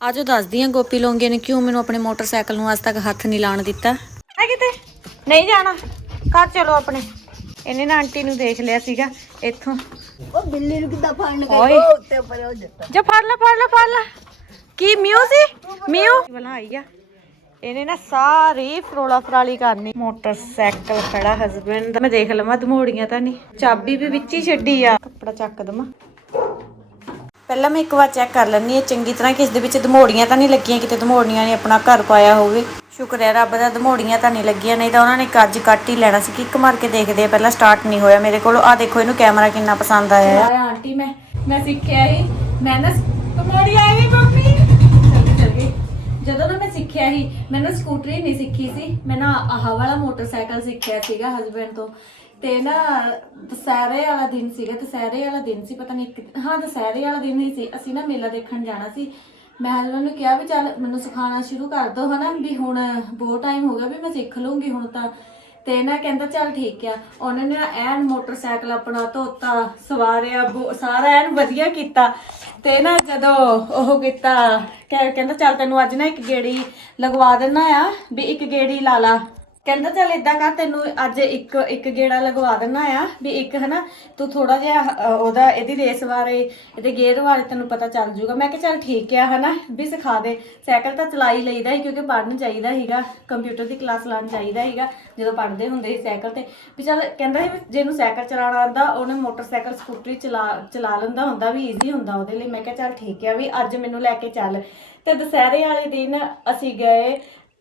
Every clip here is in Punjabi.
ਆਜੋ ਦੱਸਦੀ ਆ ਗੋਪੀ ਲੋਂਗੇ ਨੇ ਕਿਉਂ ਮੈਨੂੰ ਆਪਣੇ ਮੋਟਰਸਾਈਕਲ ਨੂੰ ਅੱਜ ਤੱਕ ਹੱਥ ਨਹੀਂ ਲਾਣ ਦਿੱਤਾ। ਹੈ ਕਿਤੇ? ਨਹੀਂ ਜਾਣਾ। ਘਰ ਚਲੋ ਆਪਣੇ। ਇਹਨੇ ਨਾ ਆਂਟੀ ਨੂੰ ਦੇਖ ਲਿਆ ਸੀਗਾ ਇੱਥੋਂ। ਉਹ ਬਿੱਲੀ ਨੂੰ ਕਿੱਦਾਂ ਫੜਨ। ਗਈ ਉਹ ਉੱਤੇ ਪਰੇ ਹੋ ਜਾਂਦਾ ਜਾ ਫੜ ਲੈ ਫੜ ਲੈ ਫੜ ਲੈ। ਕੀ ਮਿਊ ਸੀ? ਮਿਊ ਬਣਾਈ ਆ। ਇਹਨੇ ਨਾ ਸਾਰੀ ਫਰੋਲਾ ਫਰਾਲੀ ਕਰਨੀ। ਮੋਟਰਸਾਈਕਲ ਖੜਾ ਹਸਬੰਡ ਦਾ। ਮੈਂ ਦੇਖ ਲਵਾਂ ਧਮੋੜੀਆਂ ਤਾਂ ਨਹੀਂ। ਚਾਬੀ ਵੀ ਵਿੱਚ ਹੀ ਛੱਡੀ ਆ। ਕੱਪੜਾ ਚੱਕ ਦਵਾਂ ਪਹਿਲਾਂ ਮੈਂ ਇੱਕ ਵਾਰ ਚੈੱਕ ਕਰ ਲੈਣੀ ਹੈ, ਚੰਗੀ ਤਰ੍ਹਾਂ ਕਿ ਇਸ ਦੇ ਵਿੱਚ ਧਮੋੜੀਆਂ ਤਾਂ ਨਹੀਂ ਲੱਗੀਆਂ, ਕਿਤੇ ਧਮੋੜੀਆਂ ਨੇ ਆਪਣਾ ਘਰ ਪਾਇਆ ਹੋਵੇ। ਸ਼ੁਕਰ ਹੈ, ਰੱਬ ਦਾ ਧਮੋੜੀਆਂ ਤਾਂ ਨਹੀਂ ਲੱਗੀਆਂ, ਨਹੀਂ ਤਾਂ ਉਹਨਾਂ ਨੇ ਕੱਜ ਕੱਟ ਹੀ ਲੈਣਾ ਸੀ ਕਿੱਕ ਮਾਰ ਕੇ ਦੇਖਦੇ ਆ, ਪਹਿਲਾਂ ਸਟਾਰਟ ਨਹੀਂ ਹੋਇਆ ਮੇਰੇ ਕੋਲ। ਆ ਦੇਖੋ, ਇਹਨੂੰ ਕੈਮਰਾ ਕਿੰਨਾ ਪਸੰਦ ਆਇਆ ਆ ਆਂਟੀ, ਮੈਂ ਮੈਂ ਸਿੱਖਿਆ ਹੀ ਮੈਂ ਨਾ ਧਮੋੜੀ ਆ ਗਈ ਮੰਮੀ। ਜਦੋਂ ਨਾ ਮੈਂ ਸਿੱਖਿਆ ਸੀ ਮੈਨੂੰ ਸਕੂਟਰੀ ਨਹੀਂ ਸਿੱਖੀ ਸੀ। ਮੈਂ ਨਾ ਆਹ ਵਾਲਾ ਮੋਟਰਸਾਈਕਲ ਸਿੱਖਿਆ ਸੀਗਾ ਹਸਬੰਡ ਤੋਂ। ਤੇ ਨਾ ਦੁਸਹਿਰੇ ਵਾਲਾ ਦਿਨ ਸੀਗਾ, ਦੁਸਹਿਰੇ ਵਾਲਾ ਦਿਨ ਸੀ, ਪਤਾ ਨਹੀਂ ਇੱਕ- ਹਾਂ, ਦੁਸਹਿਰੇ ਵਾਲਾ ਦਿਨ ਹੀ ਸੀ। ਅਸੀਂ ਨਾ ਮੇਲਾ ਦੇਖਣ ਜਾਣਾ ਸੀ। ਮੈਂ ਉਹਨਾਂ ਨੂੰ ਕਿਹਾ ਵੀ ਚੱਲ ਮੈਨੂੰ ਸਿਖਾਉਣਾ ਸ਼ੁਰੂ ਕਰ ਦੋ, ਹਨਾ, ਵੀ ਹੁਣ ਬਹੁਤ ਟਾਈਮ ਹੋ ਗਿਆ ਵੀ ਮੈਂ ਸਿੱਖ ਲੂੰਗੀ ਹੁਣ ਤਾਂ। ਤੇ ਨਾ ਕਹਿੰਦਾ ਚੱਲ ਠੀਕ ਆ। ਉਹਨਾਂ ਨੇ ਨਾ ਐਨ ਮੋਟਰਸਾਈਕਲ ਆਪਣਾ ਧੋਤਾ, ਸਵਾਰਿਆ, ਬੋ- ਸਾਰਾ ਐਨ ਵਧੀਆ ਕੀਤਾ। ਤੇ ਨਾ ਜਦੋਂ ਉਹ ਕੀਤਾ, ਕਹਿ- ਕਹਿੰਦਾ ਚੱਲ ਤੈਨੂੰ ਅੱਜ ਨਾ ਇੱਕ ਗੇੜੀ ਲਗਵਾ ਦੇਣਾ ਆ, ਵੀ ਇੱਕ ਗੇੜੀ ਲਾ ਲਾ। ਕਹਿੰਦਾ ਚੱਲ ਇਦਾਂ ਕਰ ਤੈਨੂੰ ਅੱਜ ਇੱਕ ਇੱਕ ਗੇੜਾ ਲਗਵਾ ਦੇਣਾ ਆ ਵੀ ਇੱਕ ਹਨਾ ਤੂੰ ਥੋੜਾ ਜਿਹਾ ਅ, ਉਹਦਾ ਇਹਦੀ ਰੇਸ ਬਾਰੇ ਇਹਦੇ ਗੇਅਰ ਬਾਰੇ ਤੈਨੂੰ ਪਤਾ ਚੱਲ ਜੂਗਾ ਮੈਂ ਕਿਹਾ ਚੱਲ ਠੀਕ ਆ ਹਨਾ ਵੀ ਸਿਖਾ ਦੇ। ਸਾਈਕਲ ਤਾਂ ਚਲਾਈ ਲਈਦਾ ਸੀ ਕਿਉਂਕਿ ਪੜ੍ਹਨ ਚਾਹੀਦਾ ਸੀਗਾ ਕੰਪਿਊਟਰ ਦੀ ਕਲਾਸ ਲਾਉਣ ਚਾਹੀਦਾ ਸੀਗਾ ਜਦੋਂ ਪੜ੍ਹਦੇ ਹੁੰਦੇ ਸੀ ਸਾਈਕਲ ਤੇ। ਵੀ ਚੱਲ ਕਹਿੰਦਾ ਸੀ ਵੀ ਜਿਹਨੂੰ ਸਾਈਕਲ ਚਲਾਉਣਾ ਆਉਂਦਾ ਉਹਨੇ ਮੋਟਰਸਾਈਕਲ ਸਕੂਟਰੀ ਚਲਾ ਚਲਾ ਲੈਂਦਾ ਹੁੰਦਾ ਵੀ ਈਜ਼ੀ ਹੁੰਦਾ ਉਹਦੇ ਲਈ। ਮੈਂ ਕਿਹਾ ਚੱਲ ਠੀਕ ਆ ਵੀ ਅੱਜ ਮੈਨੂੰ ਲੈ ਕੇ ਚੱਲ। ਤੇ ਦੁਸਹਿਰੇ ਵਾਲੇ ਦਿਨ ਅਸੀਂ ਗਏ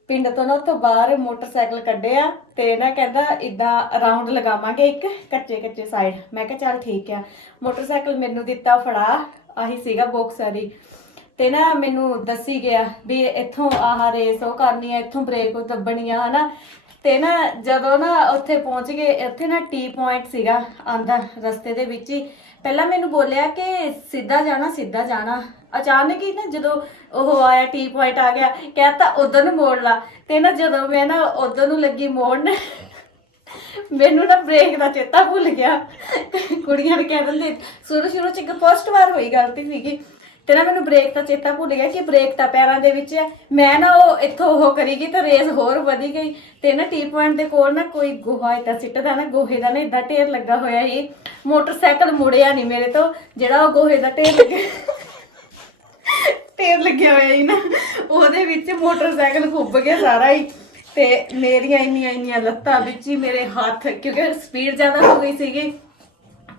ਪਿੰਡ ਤੋਂ ਨਾ ਉੱਥੋਂ ਬਾਹਰ ਮੋਟਰਸਾਈਕਲ ਕੱਢਿਆ ਤੇ ਨਾ ਕਹਿੰਦਾ ਇਦਾਂ ਰਾਉਂਡ ਲਗਾਵਾਂਗੇ ਇੱਕ ਕੱਚੇ ਕੱਚੇ ਸਾਈਡ ਮੈਂ ਕਿਹਾ ਚੱਲ ਠੀਕ ਆ। ਮੋਟਰਸਾਈਕਲ ਮੈਨੂੰ ਦਿੱਤਾ ਫੜਾ, ਆਹੀ ਸੀਗਾ ਬੋਕਸਰੀ ਤੇ ਨਾ ਮੈਨੂੰ ਦੱਸੀ ਗਿਆ ਵੀ ਇੱਥੋਂ ਆਹ ਰੇਸ ਉਹ ਕਰਨੀ ਆ, ਇੱਥੋਂ ਬ੍ਰੇਕ ਉਹ ਦੱਬਣੀ ਆ, ਹਨਾ? ਤੇ ਨਾ ਜਦੋਂ ਨਾ ਉੱਥੇ ਪਹੁੰਚ ਗਏ, ਇੱਥੇ ਨਾ ਟੀ ਪੁਆਇੰਟ ਸੀਗਾ ਆਂਦਾ ਰਸਤੇ ਦੇ ਵਿੱਚ ਹੀ। ਪਹਿਲਾਂ ਮੈਨੂੰ ਬੋਲਿਆ ਕਿ ਸਿੱਧਾ ਜਾਣਾ ਸਿੱਧਾ ਜਾਣਾ। ਅਚਾਨਕ ਹੀ ਨਾ ਜਦੋਂ ਉਹ ਆਇਆ, ਟੀ ਪੁਆਇੰਟ ਆ ਗਿਆ ਕਹਿੰਦਾ ਉਧਰ ਨੂੰ ਮੋੜ ਲਾ। ਤੇ ਨਾ ਜਦੋਂ ਮੈਂ ਨਾ ਉਧਰ ਨੂੰ ਲੱਗੀ ਮੋੜਨ, ਮੈਨੂੰ ਨਾ ਬ੍ਰੇਕ ਦਾ ਚੇਤਾ ਭੁੱਲ ਗਿਆ। ਕੁੜੀਆਂ ਨੇ ਕਹਿ ਦਿੰਦੇ ਸ਼ੁਰੂ ਸ਼ੁਰੂ ਚ ਇੱਕ ਫਸਟ ਵਾਰ ਹੋਈ ਗਲਤੀ ਸੀਗੀ। ਤੇ ਨਾ ਮੈਨੂੰ ਬ੍ਰੇਕ ਦਾ ਚੇਤਾ ਭੁੱਲ ਗਿਆ ਕਿ ਬ੍ਰੇਕ ਤਾਂ ਪੈਰਾਂ ਦੇ ਵਿੱਚ ਹੈ ਮੈਂ ਨਾ ਉਹ ਇੱਥੋਂ ਉਹ ਕਰੀ ਗਈ ਤਾਂ ਰੇਸ ਹੋਰ ਵਧੀ ਗਈ। ਤੇ ਨਾ ਟੀ ਪੁਆਇੰਟ ਦੇ ਕੋਲ ਨਾ ਕੋਈ ਗੋਹਾ ਇਦਾਂ ਸਿੱਟਦਾ ਨਾ, ਗੋਹੇ ਦਾ ਨਾ ਇਦਾਂ ਢੇਰ ਲੱਗਾ ਹੋਇਆ ਸੀ। ਮੋਟਰਸਾਈਕਲ ਮੁੜਿਆ ਨਹੀਂ ਮੇਰੇ ਤੋਂ, ਜਿਹੜਾ ਉਹ ਗੋਹੇ ਦਾ ਢੇਰ ਲੱਗਿਆ ਢੇਰ ਲੱਗਿਆ ਹੋਇਆ ਸੀ ਨਾ, ਉਹਦੇ ਵਿੱਚ ਮੋਟਰਸਾਈਕਲ ਖੁੱਬ ਗਿਆ ਸਾਰਾ ਹੀ। ਤੇ ਮੇਰੀਆਂ ਇੰਨੀਆਂ ਇੰਨੀਆਂ ਲੱਤਾਂ ਵਿੱਚ ਹੀ ਮੇਰੇ ਹੱਥ, ਕਿਉਂਕਿ ਸਪੀਡ ਜ਼ਿਆਦਾ ਹੋ ਗਈ ਸੀਗੀ।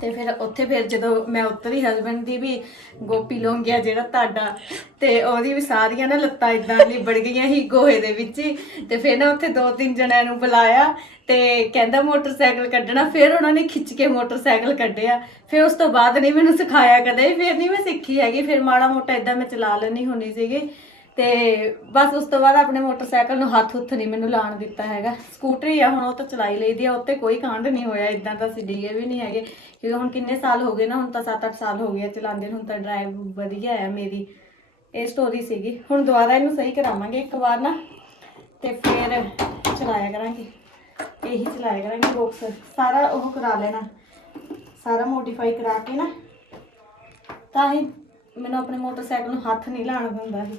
ਤੇ ਫਿਰ ਉੱਥੇ ਫਿਰ ਜਦੋਂ ਮੈਂ ਉੱਤਰੀ ਹਸਬੰਡ ਦੀ ਵੀ ਗੋਪੀ ਲੋਂਗਿਆ ਜਿਹੜਾ ਤੁਹਾਡਾ, ਤੇ ਉਹਦੀ ਵੀ ਸਾਰੀਆਂ ਨਾ ਲੱਤਾਂ ਇਦਾਂ ਲਿਬੜ ਗਈਆਂ ਸੀ ਗੋਹੇ ਦੇ ਵਿੱਚ ਹੀ। ਤੇ ਫਿਰ ਨਾ ਉੱਥੇ ਦੋ ਤਿੰਨ ਜਣਿਆਂ ਨੂੰ ਬੁਲਾਇਆ ਤੇ ਕਹਿੰਦਾ ਮੋਟਰਸਾਈਕਲ ਕੱਢਣਾ, ਫਿਰ ਉਹਨਾਂ ਨੇ ਖਿੱਚ ਕੇ ਮੋਟਰਸਾਈਕਲ ਕੱਢਿਆ। ਫਿਰ ਉਸ ਤੋਂ ਬਾਅਦ ਨਹੀਂ ਮੈਨੂੰ ਸਿਖਾਇਆ ਕਦੇ, ਫਿਰ ਨਹੀਂ ਮੈਂ ਸਿੱਖੀ ਹੈਗੀ, ਫਿਰ ਮਾੜਾ ਮੋਟਾ ਇਦਾਂ ਮੈਂ ਚਲਾ ਲੈਣੀ ਹੁੰਦੀ ਸੀਗੀ। ਤੇ ਬਸ ਉਸ ਤੋਂ ਬਾਅਦ ਆਪਣੇ ਮੋਟਰਸਾਈਕਲ ਨੂੰ ਹੱਥ ਹੁੱਥ ਨਹੀਂ ਮੈਨੂੰ ਲਾਣ ਦਿੱਤਾ ਹੈਗਾ। ਸਕੂਟਰੀ ਆ ਹੁਣ ਉਹ ਤਾਂ ਚਲਾਈ ਲਈਦੀ ਆ ਉੱਤੇ ਕੋਈ ਕਾਂਡ ਨਹੀਂ ਹੋਇਆ ਇਦਾਂ ਤਾਂ ਅਸੀਂ ਡੀਏ ਵੀ ਨਹੀਂ ਹੈਗੇ। ਕਿਉਂਕਿ ਹੁਣ ਕਿੰਨੇ ਸਾਲ ਹੋ ਗਏ ਨਾ ਹੁਣ ਤਾਂ 7-8 ਸਾਲ ਹੋ ਗਏ ਆ ਚਲਾਉਂਦੇ ਨੂੰ, ਹੁਣ ਤਾਂ ਡਰਾਈਵ ਵਧੀਆ ਆ ਮੇਰੀ। ਇਹ ਸਟੋਰੀ ਸੀਗੀ। ਹੁਣ ਦੁਬਾਰਾ ਇਹਨੂੰ ਸਹੀ ਕਰਾਵਾਂਗੇ ਇੱਕ ਵਾਰ ਨਾ ਤੇ ਫਿਰ ਚਲਾਇਆ ਕਰਾਂਗੇ। ਇਹੀ ਚਲਾਇਆ ਕਰਾਂਗੇ ਬਾਕਸ ਸਾਰਾ ਉਹ ਕਰਾ ਲੈਣਾ। ਸਾਰਾ ਮੋਡੀਫਾਈ ਕਰਾ ਕੇ ਨਾ ਤਾਂ ਹੀ ਮੈਨੂੰ ਆਪਣੇ ਮੋਟਰਸਾਈਕਲ ਨੂੰ ਹੱਥ ਨਹੀਂ ਲਾਣ ਦਿੰਦਾ ਸੀ।